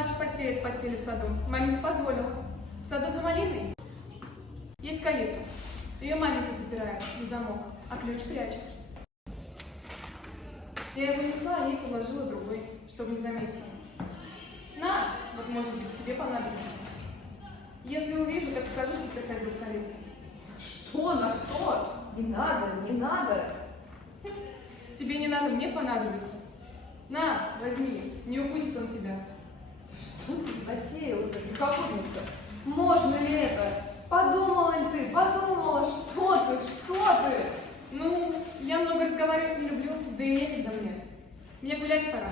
наших постелей от постели в саду. Маменька позволила. В саду за малиной есть калитка. Ее маменька запирает на замок, а ключ прячет. Я его несла, а ей положила другой, чтобы не заметила. На, вот может быть тебе понадобится. Если увижу, так скажу, что приходил к калитке. Что? На что? Не надо, не надо. Тебе не надо, мне понадобится. На, возьми, не укусит он тебя. Что ты затеяла, эта греховодница? Можно ли это? Подумала ли ты? Подумала, что ты? Что ты? Ну, я много разговаривать не люблю, да и некогда мне. Мне гулять пора.